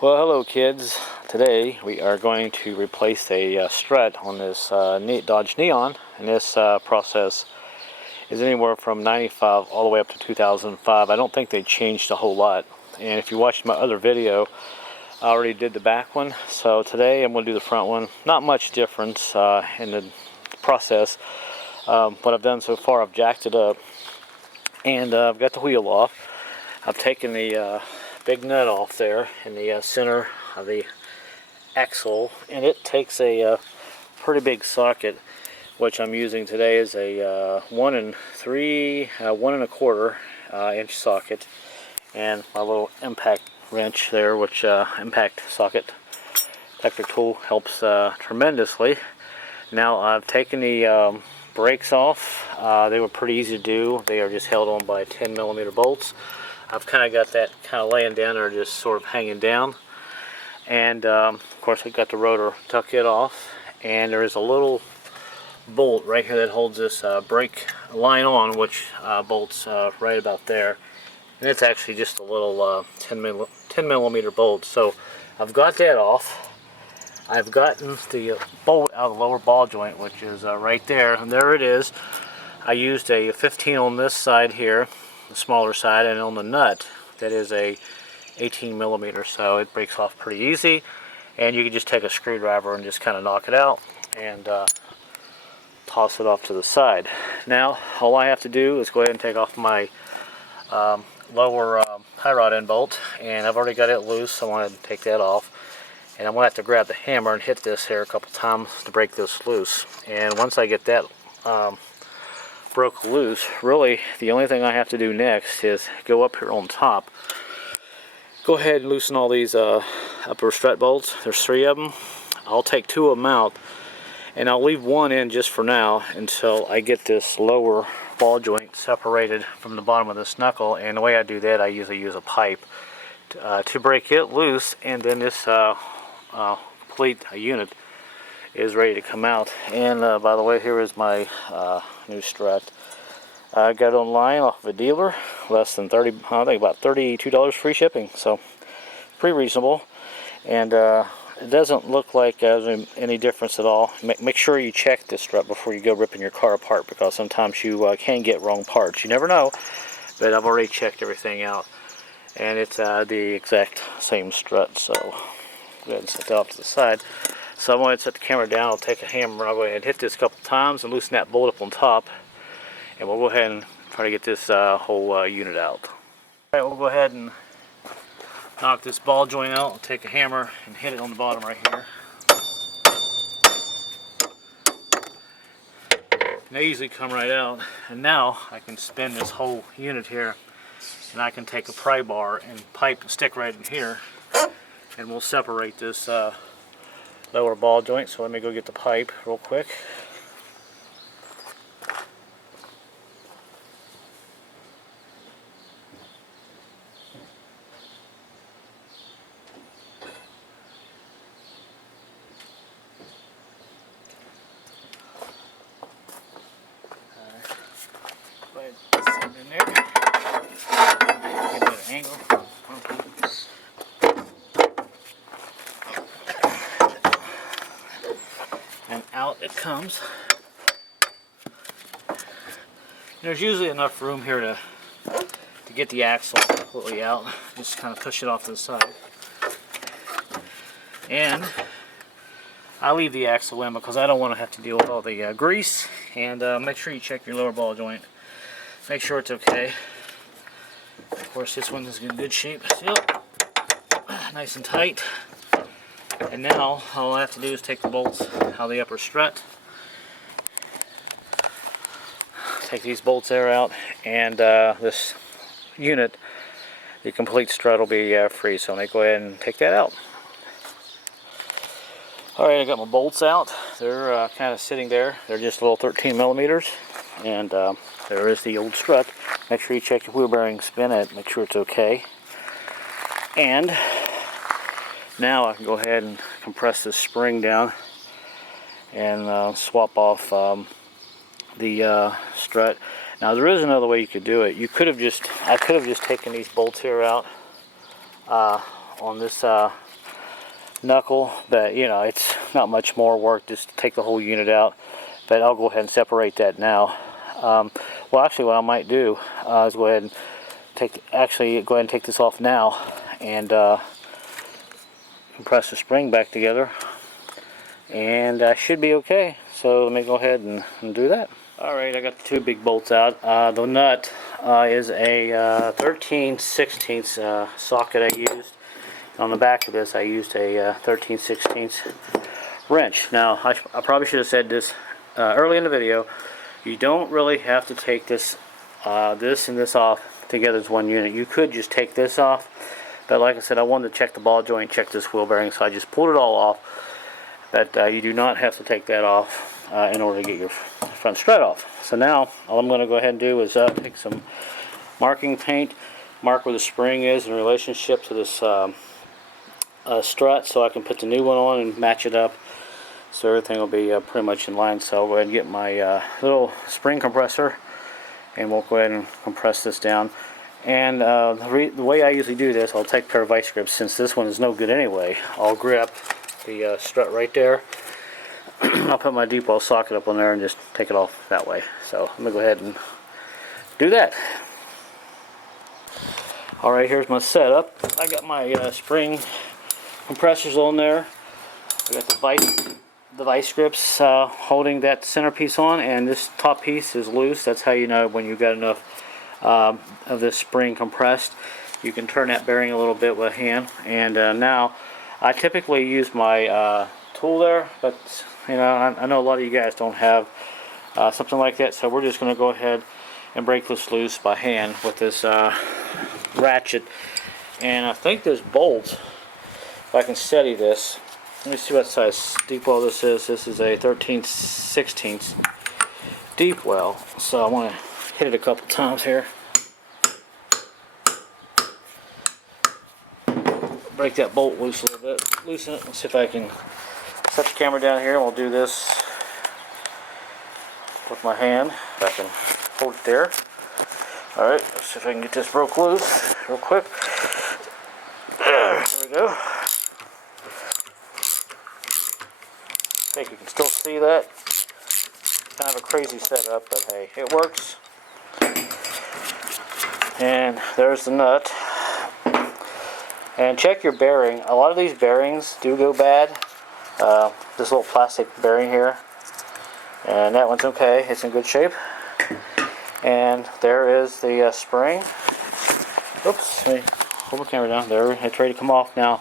Well, hello kids. Today we are going to replace a strut on this Dodge Neon, and this process is anywhere from 95 all the way up to 2005. I don't think they changed a whole lot, and if you watched my other video, I already did the back one, so today I'm going to do the front one. Not much difference in the process. What I've done so far, I've jacked it up, and I've got the wheel off. I've taken the big nut off there in the center of the axle, and it takes a pretty big socket, which I'm using today is a 1 1/4 inch socket, and my little impact wrench there, which impact socket detector tool helps tremendously. Now I've taken the brakes off. They were pretty easy to do. They are just held on by 10mm bolts. I've kind of got that kind of laying down there, just sort of hanging down. And of course I got the rotor tuck it off, and there is a little bolt right here that holds this brake line on, which bolts right about there. And it's actually just a little 10mm bolt. So I've got that off. I've gotten the bolt out of the lower ball joint, which is right there, and there it is. I used a 15 on this side here, the smaller side, and on the nut that is a 18mm, so it breaks off pretty easy, and you can just take a screwdriver and just kind of knock it out and toss it off to the side. Now all I have to do is go ahead and take off my lower tie rod end bolt, and I've already got it loose, so I want to take that off, and I'm going to have to grab the hammer and hit this here a couple times to break this loose. And once I get that broke loose, really the only thing I have to do next is go up here on top, go ahead and loosen all these upper strut bolts. There's 3 of them. I'll take 2 of them out, and I'll leave 1 in just for now until I get this lower ball joint separated from the bottom of this knuckle. And the way I do that, I usually use a pipe to break it loose, and then this complete unit is ready to come out. And by the way, here is my new strut. I got it online off of a dealer, less than I think about $32 free shipping, so pretty reasonable. And it doesn't look like there's any difference at all. Make sure you check this strut before you go ripping your car apart, because sometimes you can get wrong parts. You never know, but I've already checked everything out, and it's the exact same strut. So go ahead and set that off to the side. So I'm going to set the camera down. I'll take a hammer. I'll go ahead and hit this a couple times and loosen that bolt up on top, and we'll go ahead and try to get this whole unit out. All right, we'll go ahead and knock this ball joint out. I'll take a hammer and hit it on the bottom right here. And they usually come right out. And now I can spin this whole unit here, and I can take a pry bar and pipe and stick right in here, and we'll separate this lower ball joint. So let me go get the pipe real quick. In there. Get that angle. And out it comes. There's usually enough room here to get the axle completely out. Just kind of push it off to the side. And I leave the axle in because I don't want to have to deal with all the grease. And make sure you check your lower ball joint. Make sure it's okay. Of course, this one is in good shape still. Nice and tight. And now all I have to do is take the bolts out of the upper strut. Take these bolts there out, and this unit, the complete strut, will be free. So let me go ahead and take that out. Alright, I got my bolts out. They're kind of sitting there. They're just little 13mm. And there is the old strut. Make sure you check your wheel bearing, spin it, make sure it's okay. And now I can go ahead and compress this spring down and swap off the strut. Now there is another way you could do it. I could have just taken these bolts here out on this knuckle, but you know, it's not much more work just to take the whole unit out. But I'll go ahead and separate that now. Well, actually, what I might do is go ahead and take this off now and compress the spring back together, and I should be okay. So let me go ahead and do that. Alright, I got the two big bolts out. The nut is a 13/16 socket I used. On the back of this I used a 13/16 wrench. Now I probably should have said this early in the video. You don't really have to take this this and this off together as one unit. You could just take this off, but like I said, I wanted to check the ball joint, check this wheel bearing, so I just pulled it all off. But you do not have to take that off in order to get your front strut off. So now all I'm going to go ahead and do is take some marking paint, mark where the spring is in relationship to this strut, so I can put the new one on and match it up, so everything will be pretty much in line. So I'll go ahead and get my little spring compressor, and we'll go ahead and compress this down. And the way I usually do this, I'll take a pair of vice grips. Since this one is no good anyway, I'll grip the strut right there. I'll put my deep well socket up on there and just take it off that way. So I'm going to go ahead and do that. Alright, here's my setup. I got my spring compressors on there. I got the vice grips holding that centerpiece on, and this top piece is loose. That's how you know when you've got enough of this spring compressed. You can turn that bearing a little bit with a hand. And now I typically use my tool there, but you know, I know a lot of you guys don't have something like that, so we're just going to go ahead and break this loose by hand with this ratchet. And I think this bolt, if I can steady this, let me see what size deep well this is. This is a 13/16 deep well, so I want to hit it a couple times here. Break that bolt loose a little bit, loosen it. Let's see if I can set the camera down here, and we'll do this with my hand. If I can hold it there. Alright, let's see if I can get this broke loose real quick. There we go. I think you can still see that. Kind of a crazy setup, but hey, it works. And there's the nut. And check your bearing. A lot of these bearings do go bad. This little plastic bearing here, and that one's okay. It's in good shape. And there is the spring. Oops, let me hold the camera down. There, it's ready to come off now.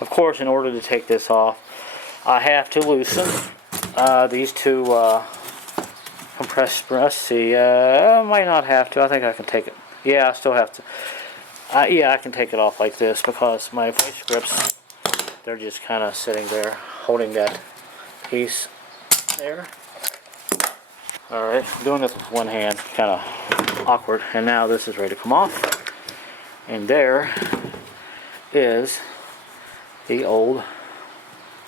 Of course, in order to take this off, I have to loosen these two compressed springs. Let's see, I might not have to. I think I can take it. Yeah, I still have to. Yeah, I can take it off like this because my vice grips, they're just kind of sitting there holding that piece there. Alright, I'm doing this with one hand, kind of awkward. And now this is ready to come off. And there is the old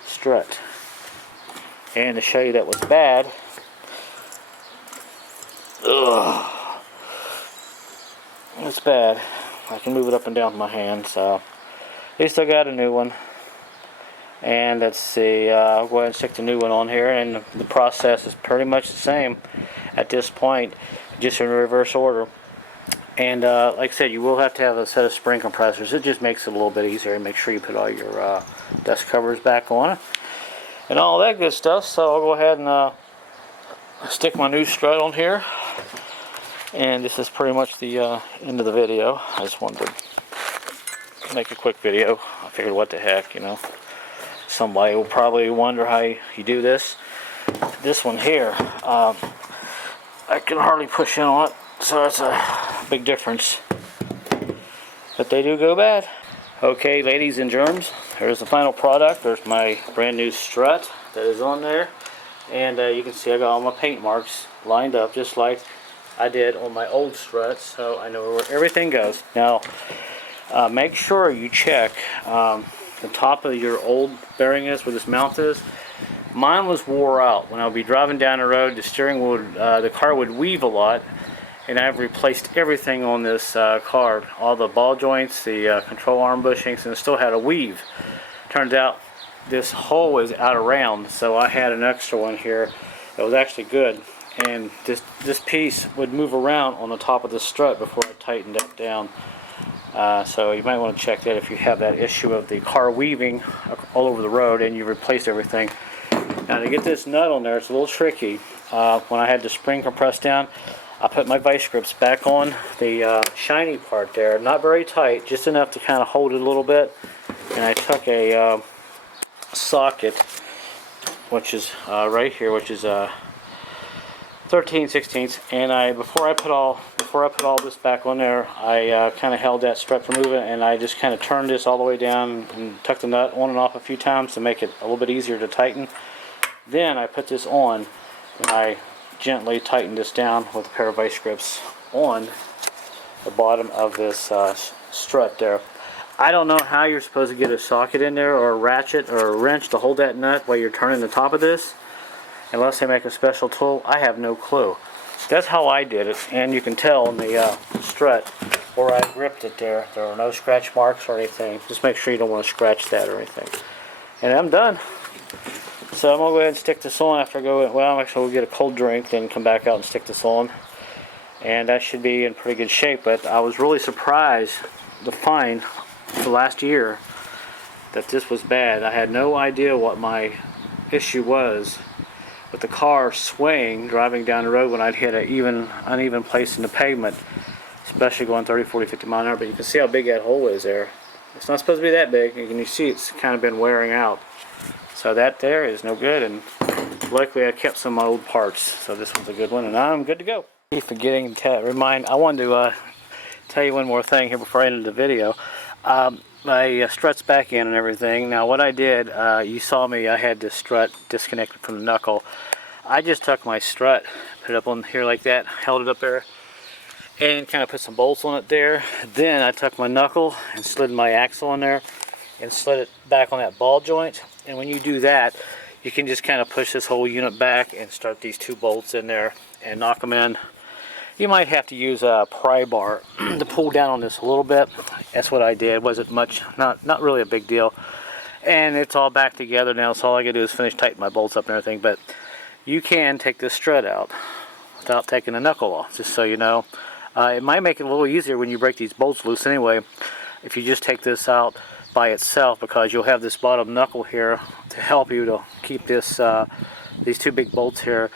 strut. And to show you that was bad, it's bad. I can move it up and down with my hand, so at least I got a new one. And let's see, I'll go ahead and stick the new one on here, and the process is pretty much the same at this point, just in reverse order. And like I said, you will have to have a set of spring compressors. It just makes it a little bit easier. Make sure you put all your dust covers back on and all that good stuff. So I'll go ahead and stick my new strut on here. And this is pretty much the end of the video. I just wanted to make a quick video. I figured, what the heck, you know. Somebody will probably wonder how you do this. This one here, I can hardly push in on it, so that's a big difference. But they do go bad. Okay, ladies and germs, here's the final product. There's my brand new strut that is on there. And you can see I got all my paint marks lined up just like I did on my old strut, so I know where everything goes. Now, make sure you check the top of your old bearing is, where this mount is. Mine was wore out. When I would be driving down the road, the steering would, the car would weave a lot, and I've replaced everything on this car. All the ball joints, the control arm bushings, and it still had a weave. Turns out this hole is out of round, so I had an extra one here that was actually good, and this piece would move around on the top of the strut before I tightened that down. So you might want to check that if you have that issue of the car weaving all over the road and you replace everything. Now to get this nut on there, it's a little tricky. When I had the spring compressed down, I put my vice grips back on the shiny part there, not very tight, just enough to kind of hold it a little bit. And I took a socket, which is right here, which is 13/16, and before I put all this back on there, I kind of held that strut for movement, and I just kind of turned this all the way down and tucked the nut on and off a few times to make it a little bit easier to tighten. Then I put this on, and I gently tightened this down with a pair of vice grips on the bottom of this strut there. I don't know how you're supposed to get a socket in there or a ratchet or a wrench to hold that nut while you're turning the top of this, unless they make a special tool. I have no clue. That's how I did it, and you can tell in the strut where I gripped it there. There are no scratch marks or anything. Just make sure you don't want to scratch that or anything. And I'm done. So I'm going to go ahead and stick this on after I go, well, actually we'll get a cold drink, then come back out and stick this on. And that should be in pretty good shape, but I was really surprised to find the last year that this was bad. I had no idea what my issue was with the car swaying driving down the road when I'd hit an uneven place in the pavement, especially going 30, 40, 50 miles an hour. But you can see how big that hole is there. It's not supposed to be that big. You can see it's kind of been wearing out. So that there is no good, and luckily I kept some of my old parts, so this one's a good one, and I'm good to go. I keep forgetting to remind, I wanted to tell you one more thing here before I end the video. My strut's back in and everything. Now what I did, you saw me, I had this strut disconnected from the knuckle. I just took my strut, put it up on here like that, held it up there, and kind of put some bolts on it there. Then I took my knuckle and slid my axle in there and slid it back on that ball joint. And when you do that, you can just kind of push this whole unit back and start these two bolts in there and knock them in. You might have to use a pry bar to pull down on this a little bit. That's what I did. Wasn't much, not really a big deal. And it's all back together now, so all I gotta do is finish tightening my bolts up and everything. But you can take this strut out without taking the knuckle off, just so you know. It might make it a little easier when you break these bolts loose anyway, if you just take this out by itself, because you'll have this bottom knuckle here to help you to keep this these two big bolts here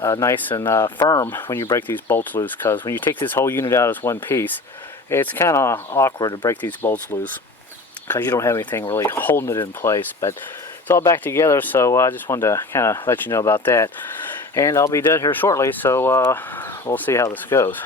nice and firm when you break these bolts loose. Because when you take this whole unit out as one piece, it's kind of awkward to break these bolts loose because you don't have anything really holding it in place. But it's all back together, so I just wanted to kind of let you know about that. And I'll be done here shortly, so we'll see how this goes.